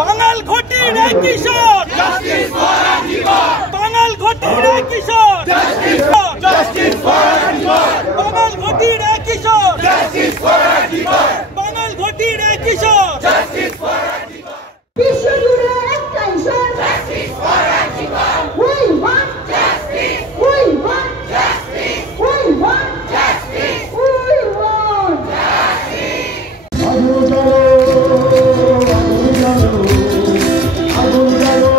বাঙাল ঘটির এক কিশোর, বাঙাল ঘটির এক কিশোর, বাঙাল ঘটির এক কিশোর, বাঙাল ঘটির এক কিশোর। বিশ্বজুড়ে একটাই স্বর, justice for RG Kar. We want justice. We want justice. We want justice. We want justice. আগুন জ্বালো, আগুন জ্বালো, আগুন জ্বালো,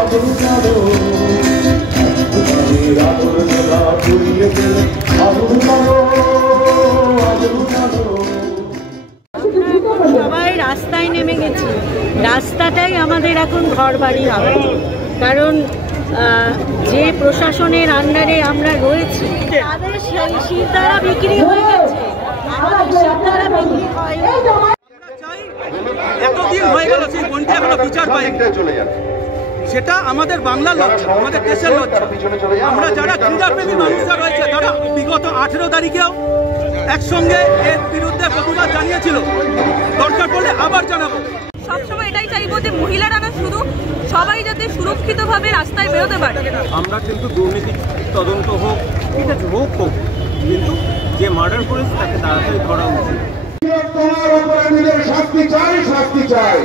আগুন জ্বালো। আগুনের আগুন জ্বালা পুড়িয়ে ফেলে, আগুন জ্বালো, আগুন জ্বালো। সবাই রাস্তায় নেমে গেছি। রাস্তাটাই আমাদের এখন ঘর বাড়ি হবে, কারণ যে প্রশাসনের আন্ডারে আমরা রয়েছি তাদের শিরদাঁড়া বিক্রি হয়ে গেছে, আমাদের শিরদাঁড়া বিক্রি হয়। এতদিন হয়ে গেল সেই বোনটি এখনো বিচার পাই, সেটা আমাদের বাংলার লজ্জা, আমাদের দেশের লজ্জা। আমরা যারা ক্রীড়াপ্রেমী মানুষরা রয়েছে তারা বিগত 18 তারিখেও একসঙ্গে এর বিরুদ্ধে প্রতিবাদ জানিয়েছিল, দরকার পড়লে আবার জানাবো। সবসময় এটাই চাইবো যে মহিলারা না শুধু সবাই যাতে সুরক্ষিতভাবে রাস্তায় বেরোতে পারে। আমরা কিন্তু দুর্নীতি তদন্ত হোক, ঠিক আছে, হোক, কিন্তু যে মার্ডার করেছে তাকে তাড়াতাড়ি ধরা উচিত। তোমার অপরাধীদের শাস্তি চাই, শাস্তি চাই।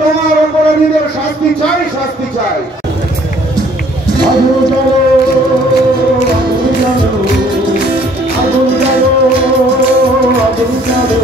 তোমার অপরাধীদের শাস্তি চাই, শাস্তি চাই। আগুন জ্বালো, আগুন জ্বালো, আগুন জ্বালো, আগুন জ্বালো।